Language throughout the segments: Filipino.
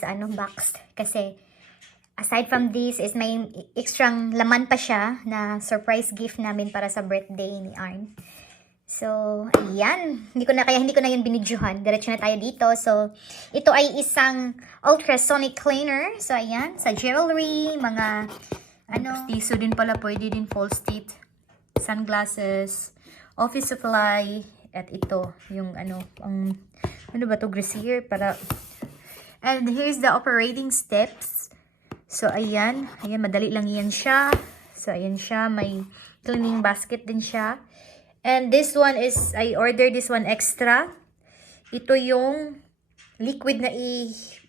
surprise box. Kasi aside from this is may extrang laman pa siya na surprise gift namin para sa birthday ni Arn. So, ayan. Hindi ko na yun binidyohan. Diretso na tayo dito. So, ito ay isang ultrasonic cleaner. So, ayan. Sa jewelry, mga tiso din pala. Pwede din false teeth, sunglasses, office supply, at ito, yung greaser para. And here's the operating steps. So, ayan. Ayan, madali lang yan siya. So, ayan siya. May cleaning basket din siya. And this one is, I ordered this one extra. Ito yung liquid na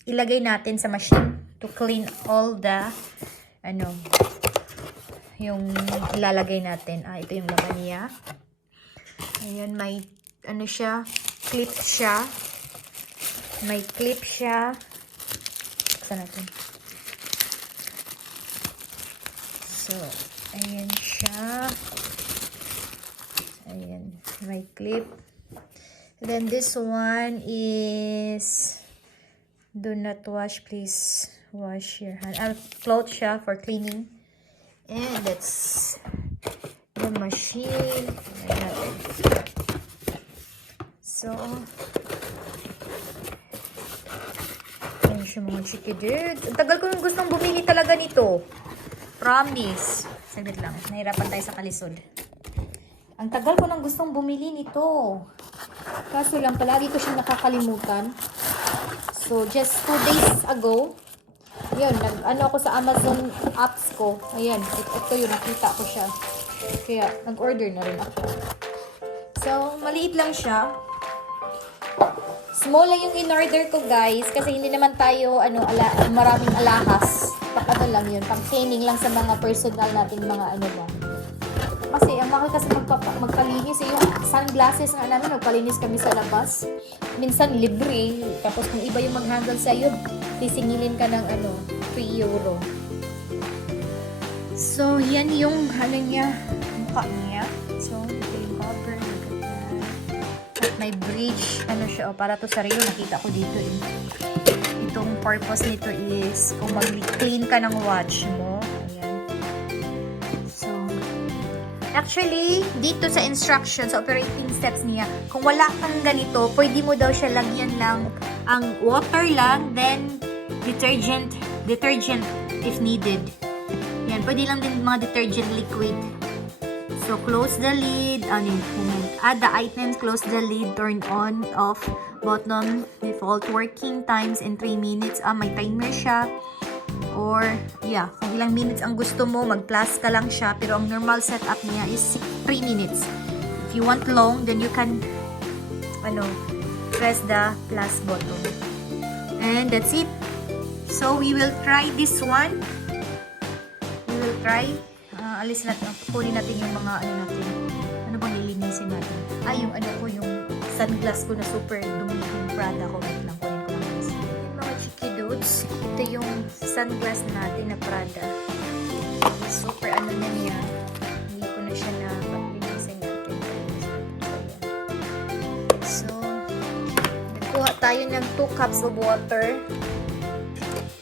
ilagay natin sa machine to clean all the, yung ilalagay natin. Ito yung laman niya. Ayan, may, siya, clip siya. May clip siya. Buksan natin. So, ayan siya. Ayan, may clip. Then this one is, do not wash, please wash your hand. Cloth siya for cleaning. And that's the machine. Ayan. So, ayan siya mga chikidid. Ang tagal ko nung gustong bumili talaga nito. Promise. Saglit lang. Nahirapan tayo sa kalisod. Ang tagal ko nang gustong bumili nito. Kaso lang, palagi ko siyang nakakalimutan. So, just 2 days ago, yun, ako sa Amazon apps ko. Ayan, ito yun, nakita ko siya. Kaya, nag-order na rin ako. So, maliit lang siya. Small lang yung in-order ko, guys. Kasi hindi naman tayo, maraming alahas. Lang yun, pang cleaning lang sa mga personal natin, mga lang. Kasi ang mahal kasi magpalinis yung sunglasses nga namin, magpalinis kami sa labas. Minsan libre, tapos kung iba yung mag-handle sa'yo, sisingilin ka ng 3 euro. So, yan yung niya, mukha niya. So, ito yung cover. At may bridge, siya, para to sa relo, nakita ko dito. Itong purpose nito is kung mag-clean ka ng watch mo. Actually, dito sa instructions, sa operating steps niya, kung wala kang ganito, pwede mo daw siya lagyan lang ang water lang, then detergent if needed. Yan, pwede lang din mga detergent liquid. So, close the lid, add the items, close the lid, turn on, off, button, default working times in 3 minutes. May timer siya. Or, kung ilang minutes ang gusto mo, mag-plus ka lang siya. Pero ang normal setup niya is 3 minutes. If you want long, then you can, press the plus button. And that's it. So, we will try this one. We will try. Alis natin, kunin natin yung mga, natin. Ano bang lilinisin natin? Yung sunglass ko na super dumi yung Prada ko. Wait lang, kunin ko lang. Mga chiki dudes. Ito yung sunglass natin na Prada. Super na niya. Hindi ko na siya na paglinisin natin. So, nagkuha tayo ng 2 cups of water.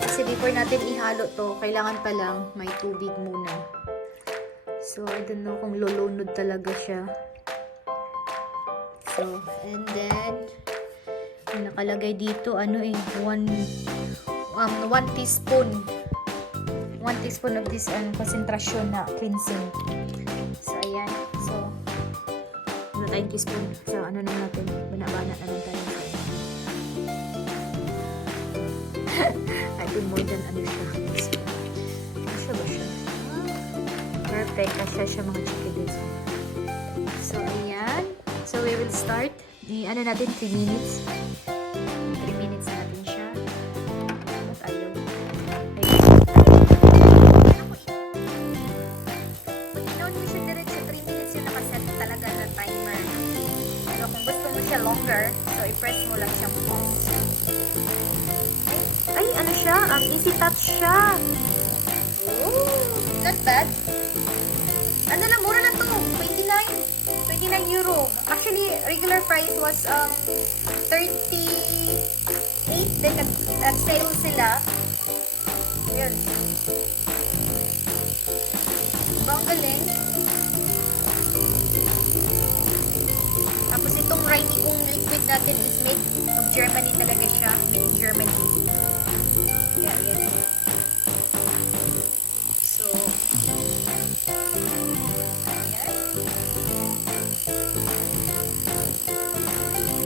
Kasi before natin ihalo to, kailangan pa lang may tubig muna. So, I don't know kung lulunod talaga siya. So, and then, nakalagay dito, 1 teaspoon. 1 teaspoon of this konsentrasyon na cleansing. So, ayan. So, wala tayong teaspoon. So, na natin. Banabana na lang tayo. I think more than siya. Kasya ba siya? Perfect. Kasya siya mga chikidits. So, ayan. So, we will start. Natin 3 minutes. 3 minutes natin siya. Tapos ayaw. Pag inoon mo siya diretso, 3 minutes yung nakaset talaga na timer. Pero kung gusto mo siya longer, so i-press mo lang siyang pause. Ay, siya? Easy touch siya. Oh, not bad. Lang, mura lang to. 29 39 euro. Actually, regular price was 38. Then nag-sale sila. Yun. Ang galing. Tapos itong righty kong liquid natin is made of Germany talaga siya. Made in Germany. Yeah, yan. So, ayan.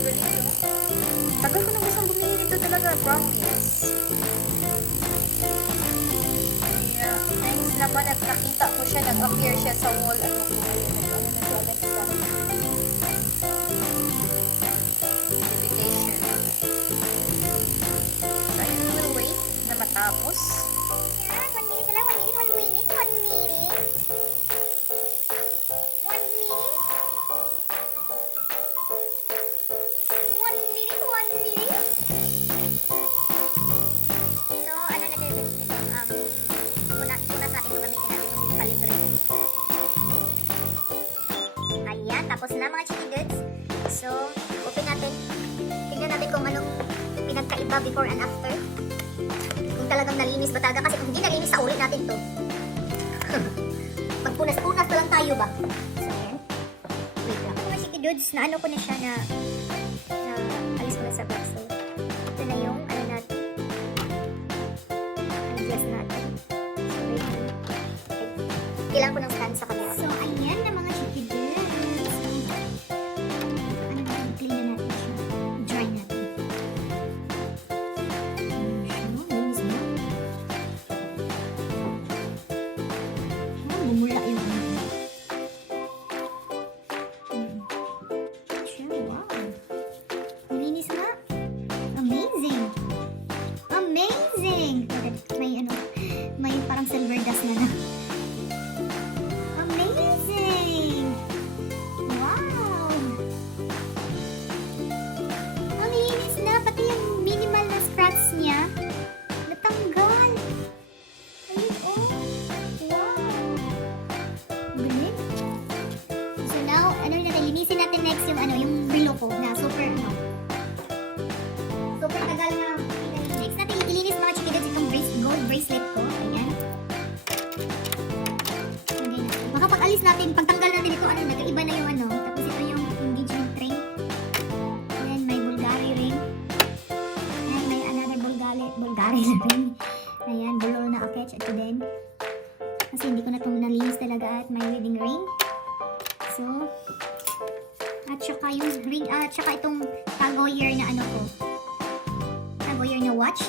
Galing, no? Tagal ko nang gustong bumili nito talaga. Promise. Yeah. Thanks naman at nakita ko siya. Nag-appear siya sa wall. Ano ko ngayon. Ano na siya agad sa invitation. So, ayun, we'll wait na matapos. Yan, 1 minute lang, 1 minute, 1 minute, 1 minute. 1 minute. 1 minute, 1 minute. So, ano natin ito? Punas natin kung gamitin natin yung palibre. Ayan, tapos na mga chicken dudes. So, open natin. Tignan natin kung anong pinagkaiba before and after. Kung talagang nalinis ba talaga. Kasi kung hindi nalinis, sa ulit natin to. Pagpunas-punas na lang tayo ba? So, ayan. Wait lang. Mga chicken dudes, na ano ko na siya na alis ko na sa box. So, ito na yung ano natin. Adjust natin. So, wait lang. Kailangan ko ng stand sa camera. So, ayan na mga chicken dudes. Ano natin, clean na natin siya. Dry natin. Linis na. Mumula yung ano. Siya, wow. Linis na. Amazing. Amazing. May ano, may parang silver dust na na. Amazing. Wow. Ang linis na. Pati yung minimal na scratch niya. Natanggal. Ayun, oh. Wow. Galing. So now, ano natin, linisin natin next yung ano, yung below ko na super ano. Super tagal na. Next natin ilinis mga chicken dudes itong gold bracelet ko. Ayan. Okay na. Baka pag-alis natin, pagtanggal natin ito, ano, nagkaiba na yung ano. Tapos ito yung engagement ring. Then may Bulgari ring. And may another Bulgari ring. Ayan, bulol na akech. Ito din. Kasi hindi ko na itong nalinis talaga at may wedding ring. So, at saka yung ring, at saka itong tagoyer na ano ko. Tagoyer na watch.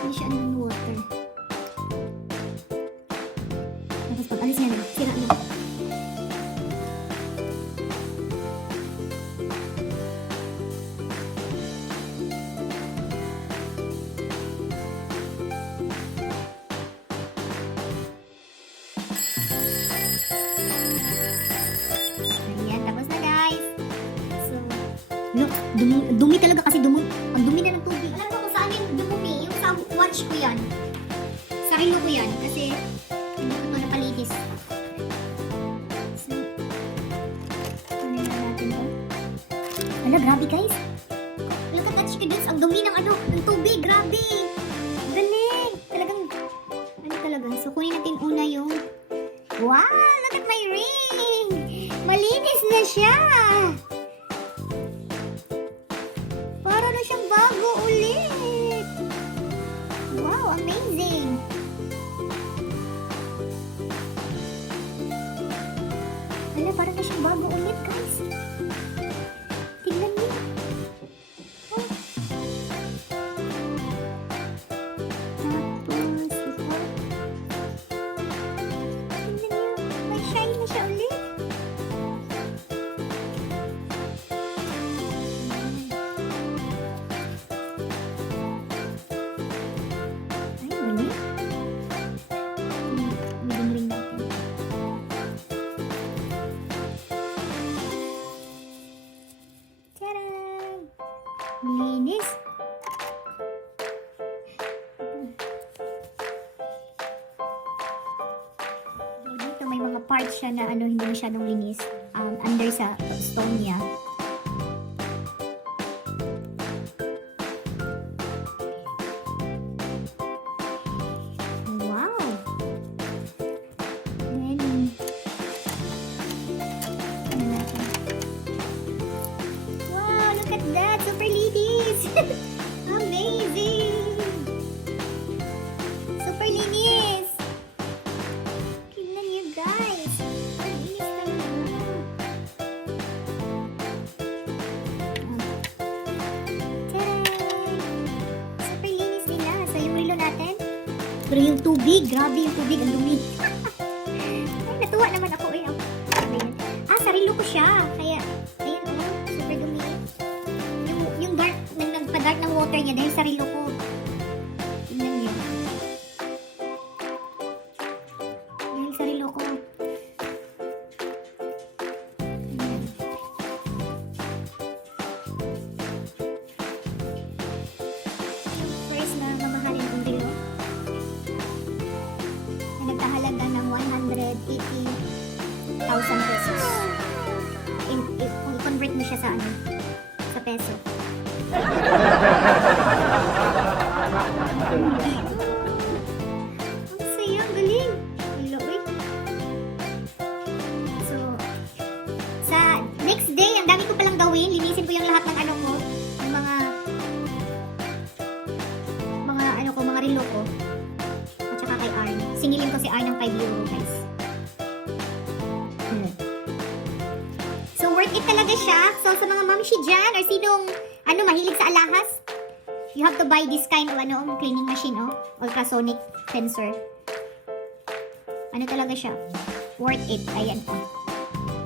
Hindi siya ano ng water. Tapos pag alis niya na, sira na. Ayan, tapos na guys. So, look, dumi talaga kasi ang dumi na ng tubig. Alam mo kung saan yung dumumi, yung sa watch ko yan. Sa relo ko yan, kasi hindi ko ito napalitis. So, ano na natin to? Ala, grabe guys. Look at that chicken dudes, ang dumi ng ano, ng tubig, grabe. Galing. Talagang, ano talaga. So, kunin natin una yung, wow, look at my ring. Malinis na siya. Para na siyang bago ulit. Wow, amazing. Wala, para na siyang bago ulit, guys. Tignan niyo. Oh. Tapos, ito. Tignan niyo. May shine na siya ulit. Ay, galing. Wedding ring natin. Tcharam! Linis. part siya na ano, hindi masyadong linis. Under sa stone niya. Wow! Then, ano natin? Wow! Look at that! Super linis! Amazing! Super linis! Tingnan niyo guys! Super linis talaga! Tadaan! Super linis nila. So yung relo natin. Pero yung tubig, grabe yung tubig, ang dumi. Ay, natuwa naman ako. Ay, sarilo ko siya. Kaya, ayun oh, super dumi. Yung dark, nagpa-dark ng water niya dahil sarilo ko. Tingnan niyo. Dahil sarilo ko. Ayan. First na mamahalin ang relo. Na nagkahalaga ng 180,000 pesos. Kung i-convert mo siya sa ano, sa peso. Ang saya, ang galing. Hello, wait. So, sa next day, ang dami ko palang gawin. Linisin ko yung lahat ng ano ko, yung mga ano ko, mga relo ko. At saka kay Arn. Singilin ko si Arn ng 5 euro, guys. So, worth it talaga siya. So, sa mga mamshi dyan, or sinong, ano, mahilig sa alahas, you have to buy this kind of, ano, cleaning machine, oh. Ultrasonic sensor. Ano talaga siya? Worth it. Ayan, oh.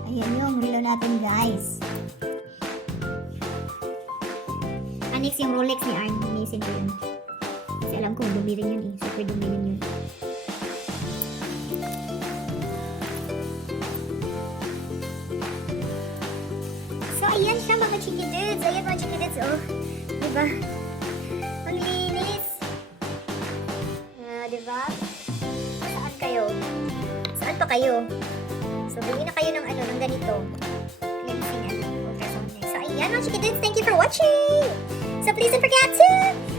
Ayan yung relo natin, guys. Annex yung Rolex ni Arn. Amazing ko yun. Kasi alam ko, dumi rin yun, eh. Super dumi rin yun. So, ayan siya mga chikidudes. Ayan mga chikidudes, oh. Diba? Ang linis. Diba? Saan kayo? Saan pa kayo? So, bili na kayo ng ano, ng ganito. Cleansing, ano, ultrasonic. So, ayan mga chikidudes. Thank you for watching. So, please don't forget to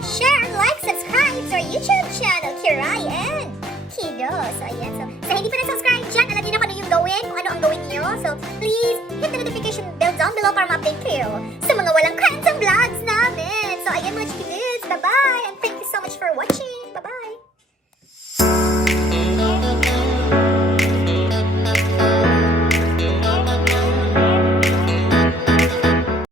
share, like, subscribe to our YouTube channel, Kirai and Kido. So, ayan. So, sa hindi pa na-subscribe dyan, alam niyo na kung ano yung gawin, kung ano ang gawin niyo. So, please hit the notification bell down below